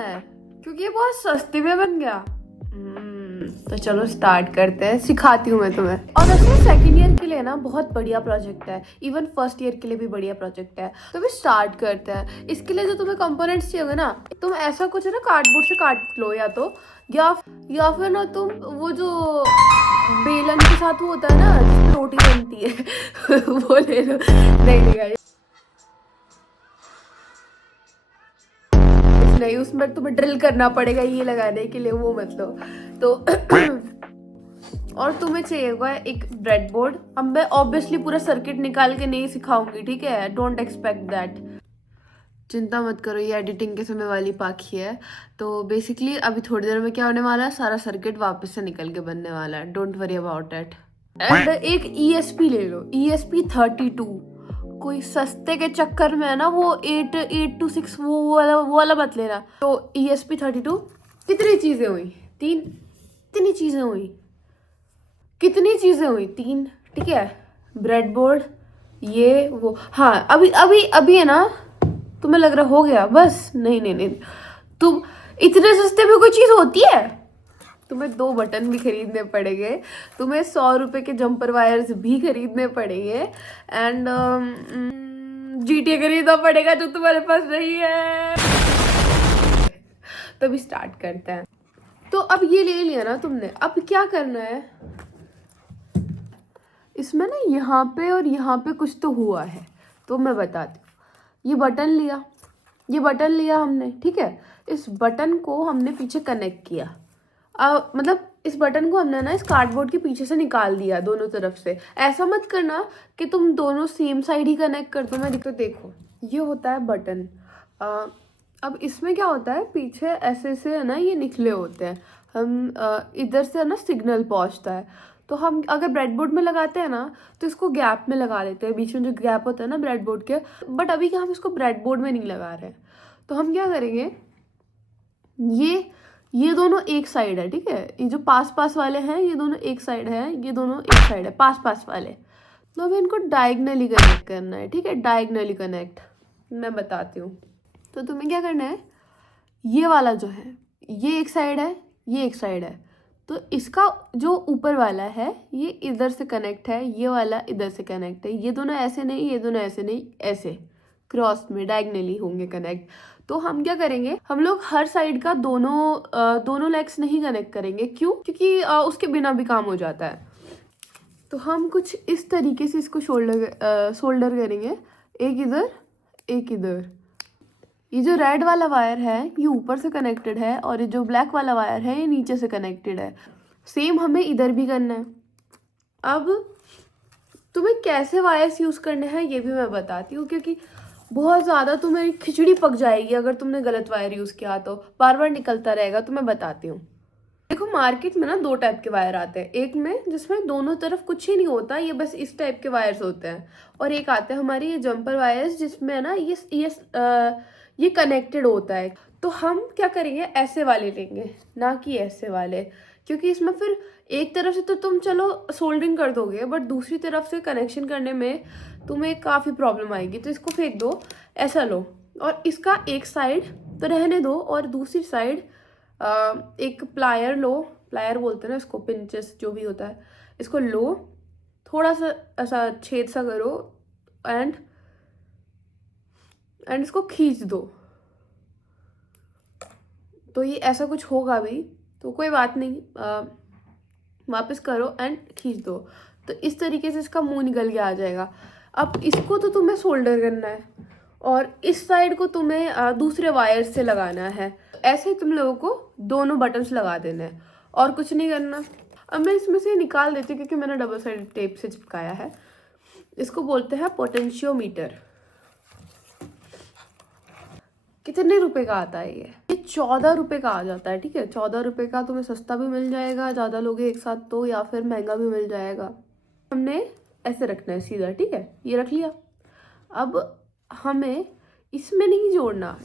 लगाना है क्योंकि ये बहुत सस्ते में बन गया। तो चलो स्टार्ट करते हैं, सिखाती हूँ मैं तुम्हें। और वैसे सेकंड ईयर के लिए ना बहुत बढ़िया प्रोजेक्ट है, इवन फर्स्ट ईयर के लिए भी बढ़िया प्रोजेक्ट है। तो भी स्टार्ट करते हैं। इसके लिए जो तुम्हें कंपोनेंट्स चाहिए ना, तुम ऐसा कुछ है ना कार्डबोर्ड से काट लो, या फिर ना तुम वो जो बेलन के साथ वो होता है ना जिसमें रोटी बनती है वो ले लो। नहीं, नहीं उसमें तुम्हें ड्रिल करना पड़ेगा ये लगाने के लिए, वो मत लो। तो और तुम्हें चाहिए होगा एक ब्रेड बोर्ड। अब मैं ऑब्वियसली पूरा सर्किट निकाल के नहीं सिखाऊंगी, ठीक है, डोंट एक्सपेक्ट दैट। चिंता मत करो, ये एडिटिंग के समय वाली पाखी है। तो बेसिकली अभी थोड़ी देर में क्या होने वाला है, सारा सर्किट वापस से निकल के बनने वाला है, don't worry about it. And एक ESP ले लो, ESP32। कोई सस्ते के चक्कर में है ना वो 826 वो वाला मत लेना। तो ESP32। कितनी चीजें हुई? 3। कितनी चीजें हुई? 3, ठीक है। ब्रेड बोर्ड, ये वो, हाँ अभी है ना, तुम्हें लग रहा हो गया बस? नहीं, तुम इतने सस्ते में कोई चीज होती है? तुम्हें 2 बटन भी खरीदने पड़ेंगे, तुम्हें 100 रुपए के जंपर वायर्स भी खरीदने पड़ेंगे, एंड GTA खरीदना पड़ेगा जो तुम्हारे पास नहीं है। तो अभी स्टार्ट करते हैं। तो अब ये ले लिया ना तुमने, अब क्या करना है, इसमें ना यहाँ पे और यहाँ पे कुछ तो हुआ है, तो मैं बताती हूँ। ये बटन लिया हमने, ठीक है। इस बटन को हमने पीछे कनेक्ट किया, मतलब इस बटन को हमने ना इस कार्डबोर्ड के पीछे से निकाल दिया दोनों तरफ से। ऐसा मत करना कि तुम दोनों सेम साइड ही कनेक्ट कर दो। मैं तो देखो, ये होता है बटन। अब इसमें क्या होता है, पीछे ऐसे से है ना ये निकले होते हैं। हम इधर से है ना सिग्नल पहुंचता है, तो हम अगर ब्रेडबोर्ड में लगाते हैं ना तो इसको गैप में लगा लेते हैं, बीच में जो गैप होता है ना ब्रेडबोर्ड के। बट अभी क्या हम इसको ब्रेडबोर्ड में नहीं लगा रहे हैं, तो हम क्या करेंगे, ये दोनों एक साइड है, ठीक है। ये जो पास वाले हैं ये दोनों एक साइड है, ये दोनों एक साइड है, पास वाले। तो हमें इनको डायगनली कनेक्ट करना है, ठीक है, डायगनली कनेक्ट। मैं बताती हूँ। तो तुम्हें क्या करना है, ये वाला जो है ये एक साइड है, ये एक साइड है, तो इसका जो ऊपर वाला है ये इधर से कनेक्ट है, ये वाला इधर से कनेक्ट है। ये दोनों ऐसे नहीं, ये दोनों ऐसे नहीं, ऐसे क्रॉस में डायगनली होंगे कनेक्ट। तो हम क्या करेंगे, हम लोग हर साइड का दोनों लेग्स नहीं कनेक्ट करेंगे। क्यों? क्योंकि उसके बिना भी काम हो जाता है। तो हम कुछ इस तरीके से इसको शोल्डर करेंगे, एक इधर एक इधर। ये जो रेड वाला वायर है ये ऊपर से कनेक्टेड है, और ये जो ब्लैक वाला वायर है ये नीचे से कनेक्टेड है। सेम हमें इधर भी करना है। अब तुम्हें कैसे वायर्स यूज़ करने हैं ये भी मैं बताती हूँ, क्योंकि बहुत ज़्यादा तुम्हें खिचड़ी पक जाएगी अगर तुमने गलत वायर यूज़ किया, तो बार बार निकलता रहेगा। तो मैं बताती हूँ। देखो, मार्केट में ना 2 टाइप के वायर आते हैं। एक में जिसमें दोनों तरफ कुछ ही नहीं होता, ये बस इस टाइप के वायर्स होते हैं। और एक आते हैं हमारे ये जंपर वायर्स, जिसमें ना ये कनेक्टेड होता है। तो हम क्या करेंगे, ऐसे वाले लेंगे, ना कि ऐसे वाले, क्योंकि इसमें फिर एक तरफ से तो तुम चलो सोल्डरिंग कर दोगे, बट दूसरी तरफ से कनेक्शन करने में तुम्हें काफ़ी प्रॉब्लम आएगी। तो इसको फेंक दो, ऐसा लो, और इसका एक साइड तो रहने दो, और दूसरी साइड एक प्लायर लो, प्लायर बोलते हैं ना इसको, पिंचेस जो भी होता है, इसको लो, थोड़ा सा ऐसा छेद सा करो, एंड इसको खींच दो। तो ये ऐसा कुछ होगा भी, तो कोई बात नहीं, वापस करो एंड खींच दो। तो इस तरीके से इसका मुंह निकल के आ जाएगा। अब इसको तो तुम्हें सोल्डर करना है, और इस साइड को तुम्हें दूसरे वायर से लगाना है। ऐसे ही तुम लोगों को दोनों बटन्स लगा देना है, और कुछ नहीं करना। अब मैं इसमें से निकाल देती हूँ क्योंकि मैंने डबल साइड टेप से चिपकाया है। इसको बोलते हैं पोटेंशियोमीटर। कितने रुपए का आता है ये 14 रुपए का आ जाता है, ठीक है। 14 रुपए का तुम्हें सस्ता भी मिल जाएगा, ज़्यादा लोगे एक साथ तो, या फिर महंगा भी मिल जाएगा। हमने ऐसे रखना है सीधा, ठीक है, ये रख लिया। अब हमें इसमें नहीं जोड़ना।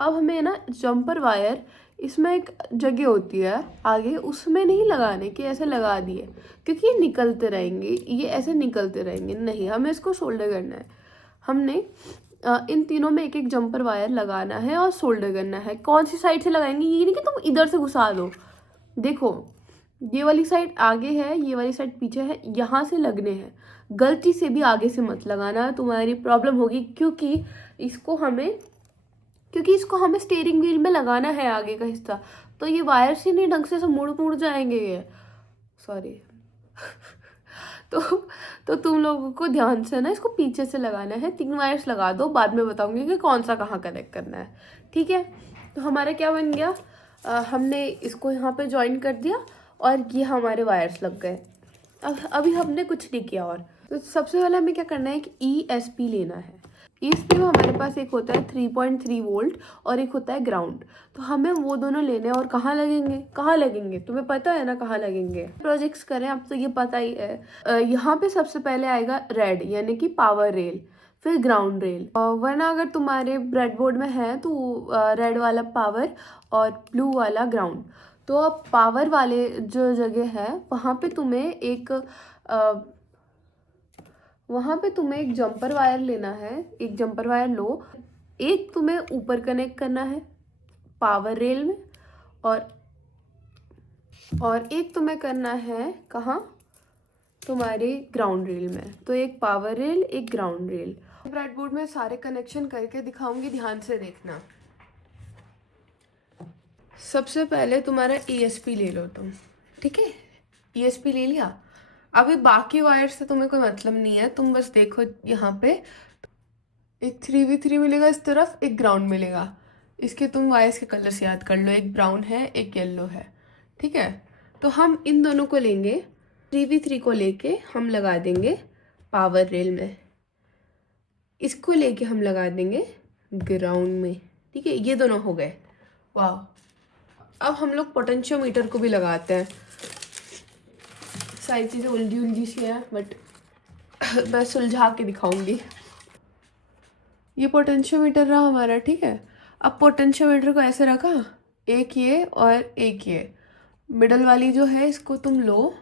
अब हमें ना जंपर वायर, इसमें एक जगह होती है आगे, उसमें नहीं लगाने कि ऐसे लगा दिए, क्योंकि ये निकलते रहेंगे, ये ऐसे निकलते रहेंगे। नहीं, हमें इसको शोल्डर करना है। हमने इन तीनों में एक एक जंपर वायर लगाना है और सोल्डर करना है। कौन सी साइड से लगाएंगे, ये नहीं कि तुम इधर से घुसा दो। देखो ये वाली साइड आगे है, ये वाली साइड पीछे है, यहाँ से लगने हैं। गलती से भी आगे से मत लगाना, तुम्हारी प्रॉब्लम होगी, क्योंकि इसको हमें स्टीयरिंग व्हील में लगाना है आगे का हिस्सा। तो ये वायर से नहीं ढंग से मुड़ मुड़ जाएंगे ये, सॉरी। तो तुम लोगों को ध्यान से ना इसको पीछे से लगाना है। 3 वायर्स लगा दो, बाद में बताऊंगी कि कौन सा कहाँ कनेक्ट करना है, ठीक है। तो हमारा क्या बन गया, हमने इसको यहाँ पे ज्वाइन कर दिया और ये हमारे वायर्स लग गए। अभी हमने कुछ नहीं किया। और तो सबसे पहले हमें क्या करना है कि ESP लेना है। ESP में हमारे पास एक होता है 3.3 वोल्ट और एक होता है ग्राउंड। तो हमें वो दोनों लेने हैं। और कहाँ लगेंगे तुम्हें पता है ना कहाँ लगेंगे। प्रोजेक्ट्स करें अब तो ये पता ही है। यहाँ पे सबसे पहले आएगा रेड यानी कि पावर रेल, फिर ग्राउंड रेल। वरना अगर तुम्हारे ब्रेडबोर्ड में है तो रेड वाला पावर और ब्लू वाला ग्राउंड। तो अब पावर वाले जो जगह है वहाँ पे तुम्हें एक जंपर वायर लेना है। एक जंपर वायर लो, एक तुम्हें ऊपर कनेक्ट करना है पावर रेल में और एक तुम्हें करना है कहाँ, तुम्हारे ग्राउंड रेल में। तो एक पावर रेल, एक ग्राउंड रेल। ब्रेडबोर्ड में सारे कनेक्शन करके दिखाऊंगी, ध्यान से देखना। सबसे पहले तुम्हारा ESP ले लो तुम, ठीक है। ESP ले लिया। अभी बाकी वायर से तुम्हें कोई मतलब नहीं है, तुम बस देखो यहाँ पे एक 3v3 मिलेगा इस तरफ, एक ग्राउंड मिलेगा। इसके तुम वायर्स के कलर्स याद कर लो, एक ब्राउन है एक येलो है, ठीक है। तो हम इन दोनों को लेंगे, 3v3 को लेके हम लगा देंगे पावर रेल में, इसको लेके हम लगा देंगे ग्राउंड में, ठीक है। ये दोनों हो गए। वाह, अब हम लोग पोटेंशियोमीटर को भी लगाते हैं। सारी चीज़ें उलझी सी है बट मैं सुलझा के दिखाऊंगी। ये पोटेंशियोमीटर रहा हमारा, ठीक है। अब पोटेंशियोमीटर को ऐसे रखा, एक ये और एक ये, मिडल वाली जो है इसको तुम लो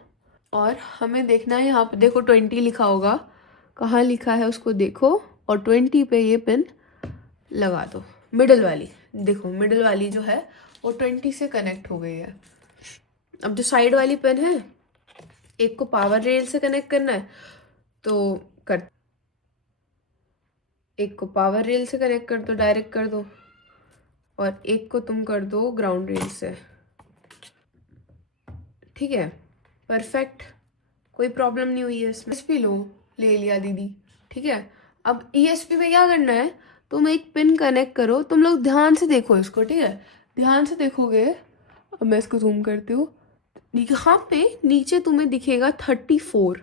और हमें देखना है यहाँ पे देखो 20 लिखा होगा, कहाँ लिखा है उसको देखो और 20 पे ये पिन लगा दो। मिडल वाली देखो, मिडल वाली जो है वो 20 से कनेक्ट हो गई है। अब जो साइड वाली पिन है, एक को पावर रेल से कनेक्ट करना है तो एक को पावर रेल से कनेक्ट कर दो, डायरेक्ट कर दो, और एक को तुम कर दो ग्राउंड रेल से, ठीक है। परफेक्ट, कोई प्रॉब्लम नहीं हुई है इसमें। ESP लो, ले लिया दीदी, ठीक है। अब ESP में क्या करना है, तुम एक पिन कनेक्ट करो। तुम लोग ध्यान से देखो इसको, ठीक है। ध्यान से देखोगे, अब मैं इसको जूम करती हूँ, यहाँ पे नीचे तुम्हें दिखेगा 34,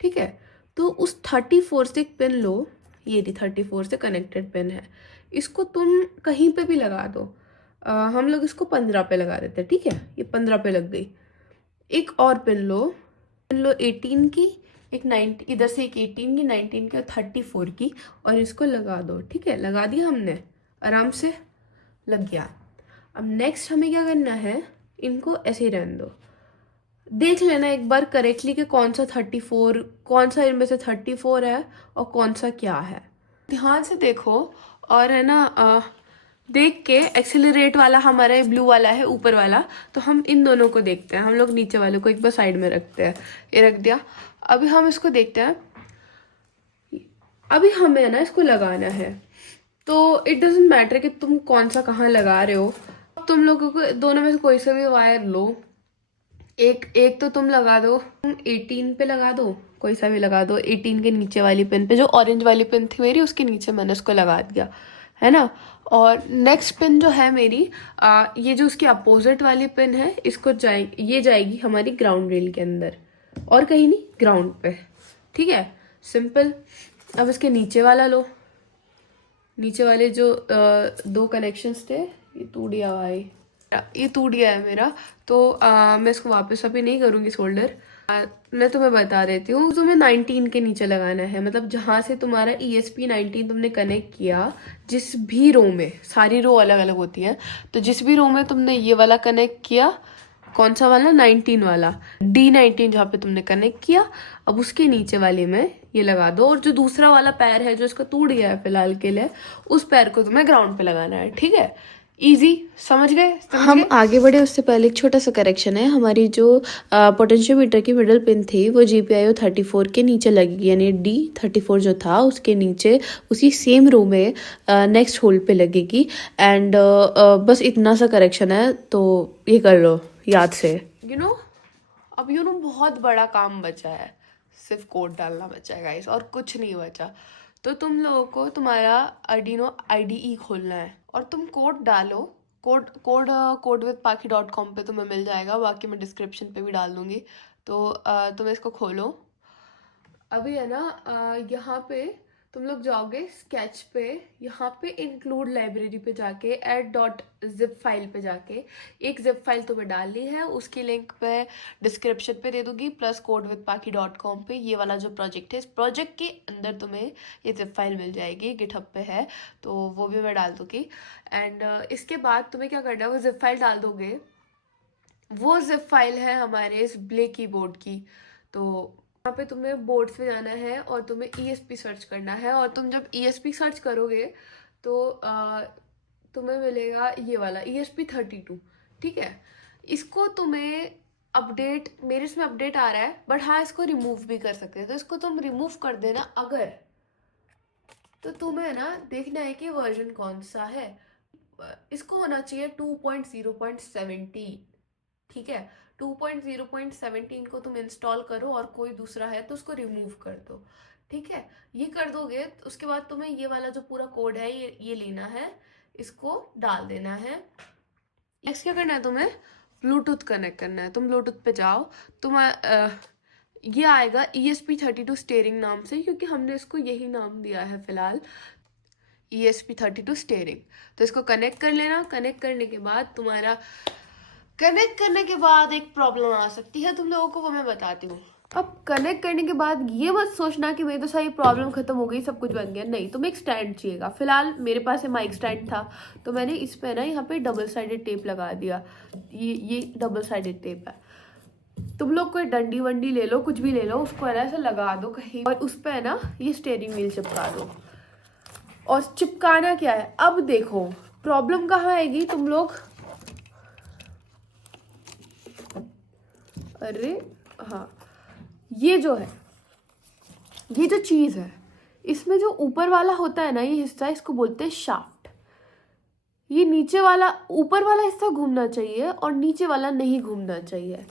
ठीक है। तो उस 34 से एक पिन लो, ये 34 से कनेक्टेड पिन है, इसको तुम कहीं पे भी लगा दो। हम लोग इसको 15 पे लगा देते हैं, ठीक है। ये 15 पे लग गई। एक और पिन लो 18 की, एक 19, इधर से एक 18 की, 19 की और 34 की, और इसको लगा दो, ठीक है। लगा दिया हमने, आराम से लग गया। अब नेक्स्ट हमें क्या करना है, इनको ऐसे ही रहने दो। देख लेना एक बार करेक्टली कि कौन सा 34, कौन सा इनमें से 34 है और कौन सा क्या है। ध्यान से देखो और है ना, देख के एक्सेलरेट वाला हमारा ब्लू वाला है ऊपर वाला, तो हम इन दोनों को देखते हैं। हम लोग नीचे वाले को एक बार साइड में रखते हैं, ये रख दिया। अभी हम इसको देखते हैं। अभी हमें ना इसको लगाना है, तो इट डजेंट मैटर कि तुम कौन सा कहाँ लगा रहे हो। तुम लोगों को दोनों में से कोई सा भी वायर लो, एक तो तुम लगा दो, तुम 18 पे लगा दो, कोई सा भी लगा दो। 18 के नीचे वाली पिन पे, जो ऑरेंज वाली पिन थी मेरी, उसके नीचे मैंने उसको लगा दिया, है ना। और नेक्स्ट पिन जो है मेरी, ये जो उसकी अपोजिट वाली पिन है, इसको ये जाएगी हमारी ग्राउंड रेल के अंदर, और कहीं नहीं, ग्राउंड पे, ठीक है। सिंपल। अब इसके नीचे वाला लो, नीचे वाले जो 2 कनेक्शंस थे, ये टूट गया भाई, ये टूट गया है मेरा, तो मैं इसको वापस अभी नहीं करूँगी सोल्डर। मैं तुम्हें बता देती हूँ, तुम्हें 19 के नीचे लगाना है, मतलब जहाँ से तुम्हारा ESP 19 तुमने कनेक्ट किया, जिस भी रो में, सारी रो अलग अलग होती हैं, तो जिस भी रो में तुमने ये वाला कनेक्ट किया, कौन सा वाला, 19 वाला, D19 जहाँ पे तुमने कनेक्ट किया, अब उसके नीचे वाले में ये लगा दो। और जो दूसरा वाला पैर है जो इसका टूट गया है फिलहाल के लिए, उस पैर को तुम्हें ग्राउंड पे लगाना है, ठीक है। इजी, समझ गए? हम आगे बढ़े उससे पहले एक छोटा सा करेक्शन है। हमारी जो पोटेंशियोमीटर की मिडल पिन थी वो GPIO 34 के नीचे लगेगी, यानी D34 जो था उसके नीचे उसी सेम रो में नेक्स्ट होल पे लगेगी। एंड बस इतना सा करेक्शन है, तो ये कर लो याद से। अब बहुत बड़ा काम बचा है, सिर्फ कोड डालना बचा है गाइस, और कुछ नहीं बचा। तो तुम लोगों को तुम्हारा Arduino IDE खोलना है और तुम कोड डालो। codewithpaki.com पे तुम्हें मिल जाएगा, बाकी मैं डिस्क्रिप्शन पे भी डाल दूंगी। तो तुम इसको खोलो। अभी है ना, यहाँ पे तुम लोग जाओगे स्केच पे, यहाँ पे इंक्लूड लाइब्रेरी पे जाके add.zip फाइल पे जाके एक जिप फाइल तुम्हें डालनी है, उसकी लिंक पे डिस्क्रिप्शन पे दे दूंगी, प्लस codewithpaki.com पे ये वाला जो प्रोजेक्ट है, इस प्रोजेक्ट के अंदर तुम्हें ये जिप फाइल मिल जाएगी, गिटहब पे है, तो वो भी मैं डाल दूंगी। एंड इसके बाद तुम्हें क्या करना है, वो जिप फाइल डाल दोगे। वो जिप फाइल है हमारे इस ब्ले कीबोर्ड की। तो यहाँ पे तुम्हें बोर्ड्स पे जाना है और तुम्हें ESP सर्च करना है, और तुम जब ESP सर्च करोगे तो तुम्हें मिलेगा ये वाला ESP32, ठीक है। इसको तुम्हें अपडेट, मेरे इसमें अपडेट आ रहा है, बट हाँ इसको रिमूव भी कर सकते हैं, तो इसको तुम रिमूव कर देना अगर। तो तुम्हें ना देखना है कि वर्जन कौन सा है, इसको होना चाहिए 2.0.17, ठीक है। 2.0.17 को तुम इंस्टॉल करो, और कोई दूसरा है तो उसको रिमूव कर दो, ठीक है। ये कर दोगे तो उसके बाद तुम्हें ये वाला जो पूरा कोड है ये लेना है, इसको डाल देना है। नेक्स्ट क्या करना है, तुम्हें ब्लूटूथ कनेक्ट करना है। तुम ब्लूटूथ पे जाओ, तुम ये आएगा ESP32 स्टेयरिंग नाम से, क्योंकि हमने इसको यही नाम दिया है फिलहाल, ESP32 स्टेयरिंग। तो इसको कनेक्ट कर लेना। कनेक्ट करने के बाद कनेक्ट करने के बाद एक प्रॉब्लम आ सकती है तुम लोगों को, वो मैं बताती हूँ। अब कनेक्ट करने के बाद ये मत सोचना कि मेरी तो सारी प्रॉब्लम खत्म हो गई, सब कुछ बन गया, नहीं, तुम्हें एक स्टैंड चाहिएगा। फिलहाल मेरे पास माइक स्टैंड था, तो मैंने इस पे ना यहाँ पे डबल साइडेड टेप लगा दिया। ये डबल साइडेड टेप है। तुम लोग कोई डंडी वंडी ले लो, कुछ भी ले लो, उसको है ना ऐसा लगा दो कहीं, और उस पर है ना ये स्टेयरिंग व्हील चिपका दो। और चिपकाना क्या है, अब देखो प्रॉब्लम कहाँ आएगी। तुम लोग, अरे हाँ, ये जो है, ये जो चीज़ है, इसमें जो ऊपर वाला होता है ना ये हिस्सा, इसको बोलते हैं शाफ्ट। ये नीचे वाला, ऊपर वाला हिस्सा घूमना चाहिए और नीचे वाला नहीं घूमना चाहिए।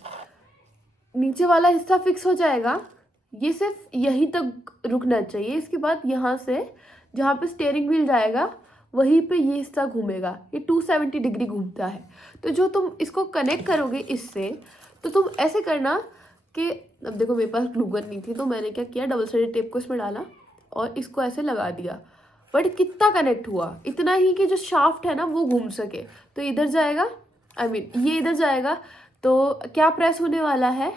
नीचे वाला हिस्सा फिक्स हो जाएगा, ये सिर्फ यहीं तक रुकना चाहिए। इसके बाद यहाँ से जहाँ पे स्टीयरिंग व्हील जाएगा वहीं पे ये हिस्सा घूमेगा। ये 270 डिग्री घूमता है। तो जो तुम इसको कनेक्ट करोगे इससे, तो तुम ऐसे करना कि, अब देखो मेरे पास ग्लू गन नहीं थी, तो मैंने क्या किया, डबल साइडेड टेप को इसमें डाला और इसको ऐसे लगा दिया। बट कितना कनेक्ट हुआ, इतना ही कि जो शाफ्ट है ना वो घूम सके। तो इधर जाएगा, ये इधर जाएगा, तो क्या प्रेस होने वाला है,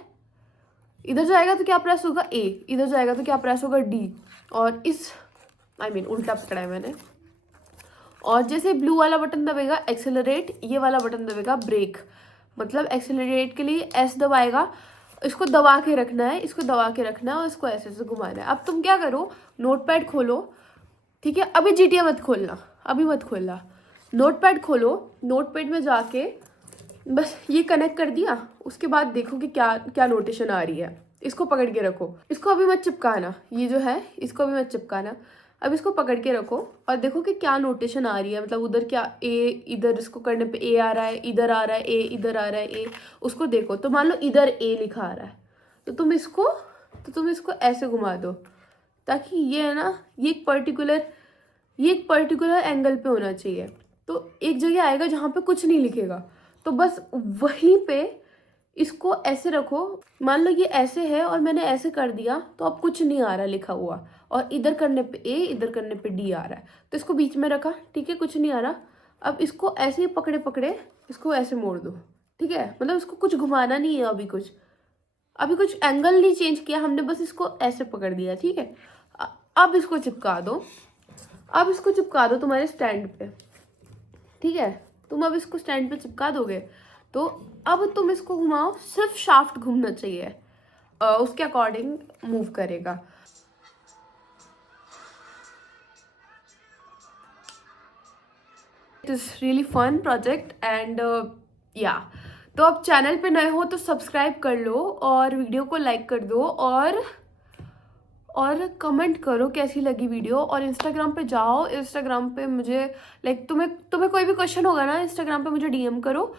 इधर जाएगा तो क्या प्रेस होगा A, इधर जाएगा तो क्या प्रेस होगा D। और इस उल्टा पकड़ा है मैंने। और जैसे ब्लू वाला बटन दबेगा एक्सेलरेट, ये वाला बटन दबेगा ब्रेक। मतलब एक्सेलरेट के लिए S दबाएगा, इसको दबा के रखना है, इसको दबा के रखना है और इसको ऐसे ऐसे घुमाना है। अब तुम क्या करो, नोटपैड खोलो, ठीक है। अभी GTA मत खोलना, अभी मत खोलना, नोटपैड खोलो। नोटपैड में जाके बस ये कनेक्ट कर दिया, उसके बाद देखो कि क्या क्या नोटेशन आ रही है। इसको पकड़ के रखो, इसको अभी मत चिपकाना, ये जो है इसको अभी मत चिपकाना। अब इसको पकड़ के रखो और देखो कि क्या नोटेशन आ रही है। मतलब उधर क्या A, इधर इसको करने पे A आ रहा है, इधर आ रहा है A, इधर आ रहा है A, उसको देखो। तो मान लो इधर A लिखा आ रहा है, तो तुम इसको ऐसे घुमा दो, ताकि ये है ना, ये एक पर्टिकुलर एंगल पे होना चाहिए। तो एक जगह आएगा जहाँ पे कुछ नहीं लिखेगा, तो बस वहीं पे इसको ऐसे रखो। मान लो ये ऐसे है और मैंने ऐसे कर दिया, तो अब कुछ नहीं आ रहा लिखा हुआ, और इधर करने पे A, इधर करने पे D आ रहा है। तो इसको बीच में रखा, ठीक है, कुछ नहीं आ रहा। अब इसको ऐसे ही पकड़े इसको ऐसे मोड़ दो, ठीक है। मतलब इसको कुछ घुमाना नहीं है, अभी कुछ एंगल नहीं चेंज किया हमने, बस इसको ऐसे पकड़ दिया, ठीक है। अब इसको चिपका दो तुम्हारे स्टैंड पे, ठीक है। तुम अब इसको स्टैंड पे चिपका दोगे तो अब तुम इसको घुमाओ, सिर्फ शाफ्ट घूमना चाहिए, उसके अकॉर्डिंग मूव करेगा। It is really fun project and yeah. तो अब चैनल पे नए हो तो सब्सक्राइब कर लो और वीडियो को लाइक कर दो और कमेंट करो कैसी लगी वीडियो। और इंस्टाग्राम पे जाओ, इंस्टाग्राम पे मुझे तुम्हें कोई भी क्वेश्चन होगा ना, इंस्टाग्राम पे मुझे डीएम करो,